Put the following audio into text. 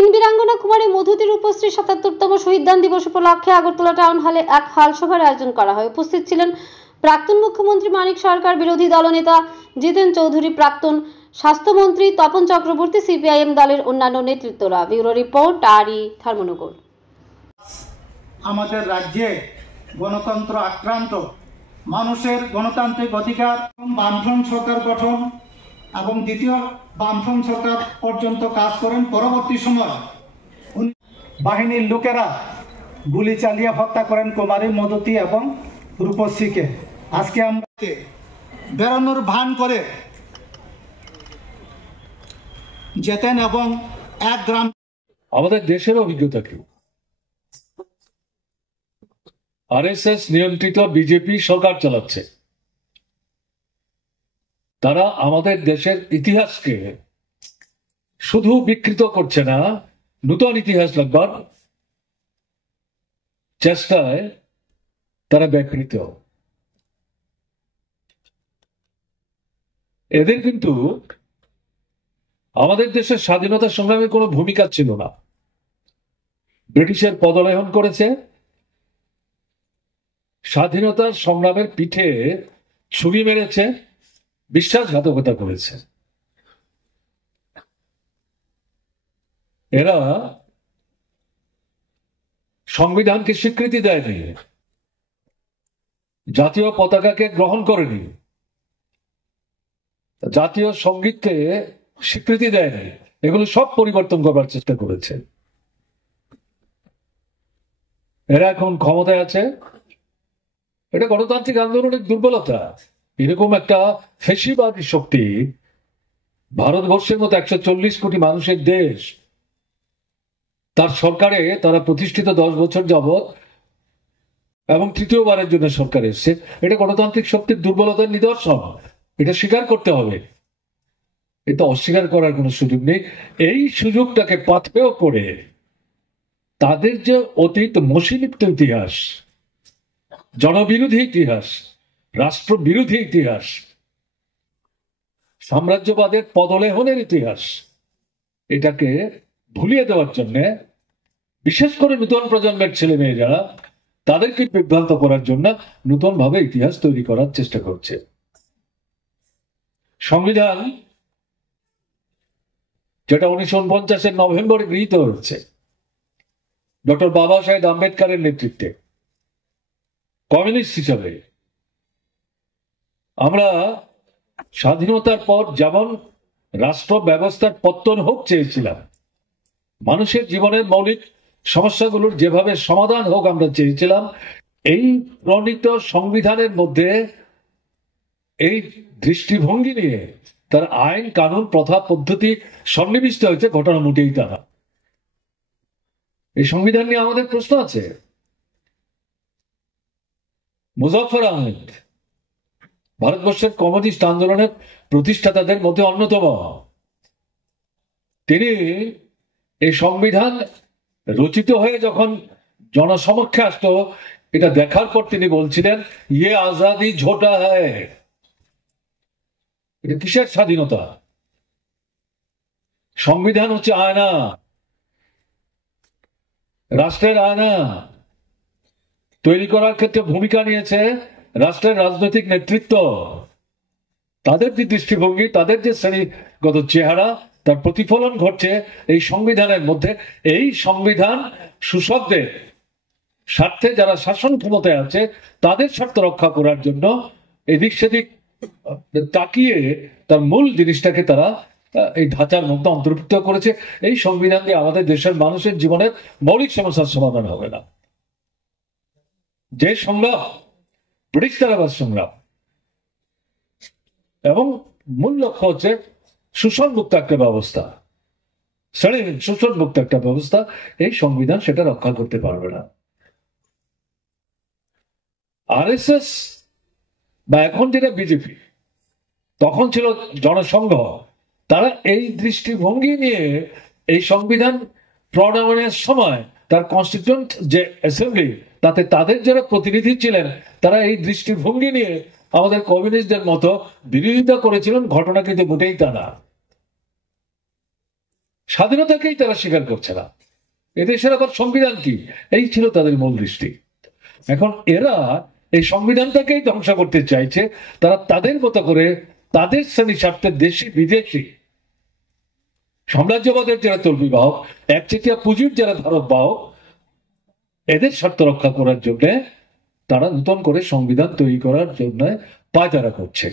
তিন বীরাঙ্গনা কুমারী মধুতির উপশ্রী ৭৭তম শহীদদান দিবস উপলক্ষে আগরতলা টাউন হলে এক হালসভার আয়োজন করা হয়। উপস্থিত ছিলেন প্রাক্তন মুখ্যমন্ত্রী মানিক সরকার, বিরোধী দলনেতা জিতেন চৌধুরী, প্রাক্তন স্বাস্থ্যমন্ত্রী তপন চক্রবর্তী, সিপিআইএম দলের অন্যান্য নেতৃত্বরা। ব্যুরো রিপোর্ট, আরই ধর্মনগর। আমাদের রাজ্যে গণতন্ত্র আক্রান্ত, মানুষের গণতান্ত্রিক অধিকার, বামফ্রন্ট সরকার গঠন এবং দ্বিতীয় বামফ্রন্ট সরকার পর্যন্ত কাজ করেন। পরবর্তী সময় বাহিনীর লোকেরা গুলি চালিয়ে হত্যা করেন কুমারী মধুতি এবং রূপশ্রীকে। আজকে আমরা বেরোনোর ভান করে যেতেন এবং এক গ্রাম। আমাদের দেশের অভিজ্ঞতা কি? আরএসএস নিয়ন্ত্রিত বিজেপি সরকার চালাচ্ছে। তারা আমাদের দেশের ইতিহাসকে শুধু বিকৃত করছে না, নূতন ইতিহাস লিখবার চেষ্টায় তারা ব্যাপৃত। এদের কিন্তু আমাদের দেশের স্বাধীনতা সংগ্রামে কোনো ভূমিকা ছিল না। ব্রিটিশের পদলেহন করেছে, স্বাধীনতার সংগ্রামের পিঠে ছুরি মেরেছে, বিশ্বাসঘাতকতা করেছে। এরা সংবিধানকে স্বীকৃতি দেয়নি, জাতীয় পতাকাকে গ্রহণ করেনি, জাতীয় সঙ্গীতকে স্বীকৃতি দেয়নি। এগুলো সব পরিবর্তন করবার চেষ্টা করেছে। এরা এখন ক্ষমতায় আছে। এটা গণতান্ত্রিক আন্দোলনের দুর্বলতা। এরকম একটা ফ্যাসিবাদী শক্তি ভারতবর্ষের মতো 140 কোটি মানুষের দেশ, তার সরকারে তারা প্রতিষ্ঠিত 10 বছর যাবৎ এবং তৃতীয়বারের জন্য সরকার এসছে। এটা গণতান্ত্রিক শক্তির দুর্বলতার নিদর্শন। এটা স্বীকার করতে হবে। এটা অস্বীকার করার কোনো সুযোগ নেই। এই সুযোগটাকে পাথেয় করে তাদের যে অতীত মসিলিপ্ত ইতিহাস, জনবিরোধী ইতিহাস, রাষ্ট্রবিরোধী ইতিহাস, সাম্রাজ্যবাদের পদলেহনের ইতিহাস, এটাকে ভুলিয়ে দেওয়ার জন্য বিশেষ করে নতুন প্রজন্মের ছেলে মেয়ে যারা, তাদেরকে বিভ্রান্ত করার জন্য নতুন ভাবে ইতিহাস তৈরি করার চেষ্টা করছে। সংবিধান যেটা 1949-এর নভেম্বরে গৃহীত হয়েছে ডক্টর বাবা সাহেব আম্বেদকরের নেতৃত্বে, কমিউনিস্ট হিসাবে আমরা স্বাধীনতার পর যেমন রাষ্ট্র ব্যবস্থার পত্তন হোক চেয়েছিলাম, মানুষের জীবনের মৌলিক সমস্যাগুলোর যেভাবে সমাধান হোক আমরা চেয়েছিলাম, এই প্রণীত সংবিধানের মধ্যে এই দৃষ্টিভঙ্গি নিয়ে তার আইন কানুন প্রথা পদ্ধতি সন্নিবিষ্ট হয়েছে, ঘটনা মোটেই তা না। এই সংবিধান নিয়ে আমাদের প্রশ্ন আছে। মুজাফফর আহমেদ ভারতবর্ষের কমিউনিস্ট আন্দোলনের প্রতিষ্ঠাতাদের মধ্যে অন্যতম। তিনি এই সংবিধান রচিত হয়ে যখন জনসমক্ষে আসতো, এটা দেখার পর তিনি বলছিলেন, ইয়ে আজাদি ঝোটা হ্যায়। এটা কিসের স্বাধীনতা? সংবিধান হচ্ছে আয়না, রাষ্ট্রের আয়না। তৈরি করার ক্ষেত্রে ভূমিকা নিয়েছে রাষ্ট্রের রাজনৈতিক নেতৃত্ব। তাদের যে দৃষ্টিভঙ্গি, তাদের যে শ্রেণীগত চেহারা, তার প্রতিফলন ঘটছে এই সংবিধানের মধ্যে। এই সংবিধান শোষকদের স্বার্থে, যারা শাসন ক্ষমতায় আছে তাদের স্বার্থ রক্ষা করার জন্য এদিক সেদিক তাকিয়ে তার মূল জিনিসটাকে তারা এই ধাঁচার মধ্যে অন্তর্ভুক্ত করেছে। এই সংবিধান দিয়ে আমাদের দেশের মানুষের জীবনের মৌলিক সমস্যার সমাধান হবে না। যে সংগ্রাম ব্রিটিশ তারাবাদ সংগ্রাম, এবং মূল লক্ষ্য হচ্ছে শোষণ মুক্ত একটা ব্যবস্থা, শ্রেণীর শোষণ মুক্ত একটা ব্যবস্থা, এই সংবিধান সেটা রক্ষা করতে পারবে না। আরএসএস বা এখন যেটা বিজেপি, তখন ছিল জনসংঘ, তারা এই দৃষ্টিভঙ্গি নিয়ে এই সংবিধান প্রণয়নের সময় তার কনস্টিটিউয়েন্ট যে অ্যাসেম্বলি, তাতে তাদের যারা প্রতিনিধি ছিলেন, তারা এই দৃষ্টিভঙ্গি নিয়ে আমাদের কমিউনিস্টদের মতো বিরোধিতা করেছিলেন। ঘটনা কিন্তু মোটেই তা না। স্বাধীনতাকেই তারা স্বীকার করছে না। এদেশের আবার সংবিধান কি, এই ছিল তাদের মূল দৃষ্টি। এখন এরা এই সংবিধানটাকেই ধ্বংস করতে চাইছে। তারা তাদের মতো করে তাদের শ্রেণী স্বার্থে দেশি বিদেশি সাম্রাজ্যবাদের যারা তল্পিবাহক, একচেটিয়া পুঁজির যারা ধারক বাহক, এদের স্বার্থ রক্ষা করার জন্য তারা নতুন করে সংবিধান তৈরি করার জন্য পায়তারা করছে।